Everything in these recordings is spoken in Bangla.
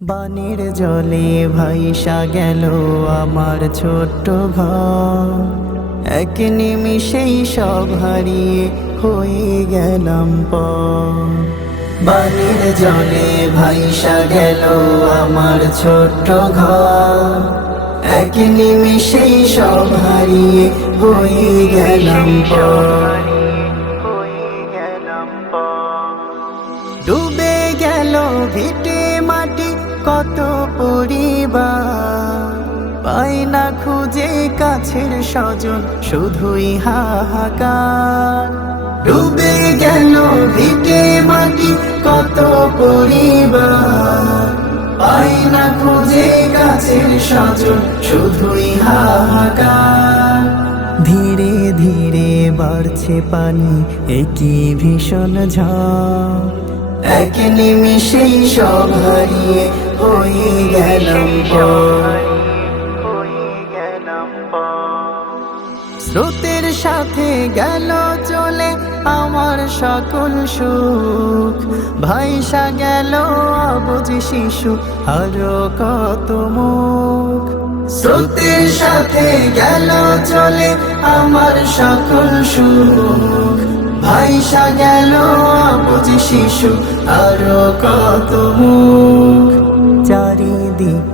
বানের জলে ভাইসা গেল আমার ছোট্ট ঘর। এক নিমিষেই সব হারিয়ে হয়ে গেলাম পর। বানের জলে ভাইসা গেল আমার ছোট্ট ঘর। এক নিমিষেই সব হারিয়ে হয়ে গেলাম ডুবে গেল ভিটে কত পরিবার? পাই না খুঁজে কাছের স্বজন, শুধুই হাহাকার। ডুবে গেল ভিটে মাটি, কত পরিবার? পাই না খুঁজে কাছের স্বজন, শুধুই হাহাকার। ধীরে ধীরে বাড়ছে পানি, একই ভীষণ ঝড়। এক নিমিষেই সব হারিয়ে হয়ে গেলাম স্রোতের সাথে গেল চলে আমার সকল সুখ। ভাইসা গেল অবুঝ শিশু, আরও কত মুখ। স্রোতের সাথে গেল চলে আমার সকল সুখ। ভাইসা গেল অবুঝ শিশু, আরও কত মুখ।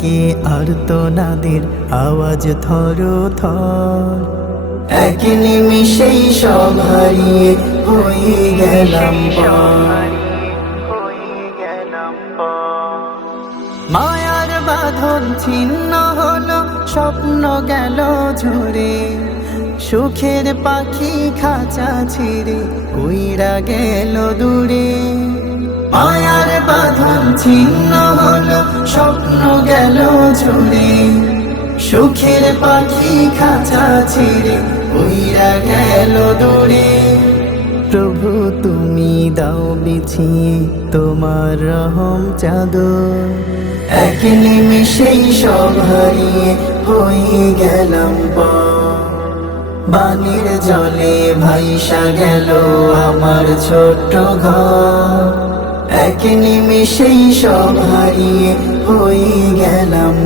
চারিদিকে আর্তনাদের আওয়াজ থর থর এক নিমিষেই সব হারিয়ে হয়ে গেলাম মায়ার বাঁধন ছিন্ন হলো স্বপ্ন গেল ঝরে। সুখের পাখি খাঁচা ছিঁড়ে উইরা গেল দূরে। ছিন্ন হলো স্বপ্ন গেল ঝরে সুখের পাখি খাঁচা ছিঁড়ে উইরা গেল দূরে প্রভু, তুমি দাও বিছিয়ে তোমার রহম চাদর। এক নিমিষেই সব হারিয়ে হয়ে গেলাম বানের জলে ভাইসা গেল আমার ছোট্ট ঘর। এক নিমিষেই সব হারিয়ে হয়ে গেলাম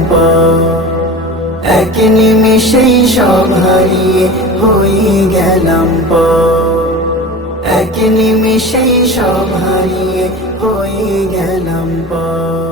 এক নিমিষেই সব হারিয়ে হয়ে গেলাম এক নিমিষেই সব হারিয়ে হয়ে গেলাম পর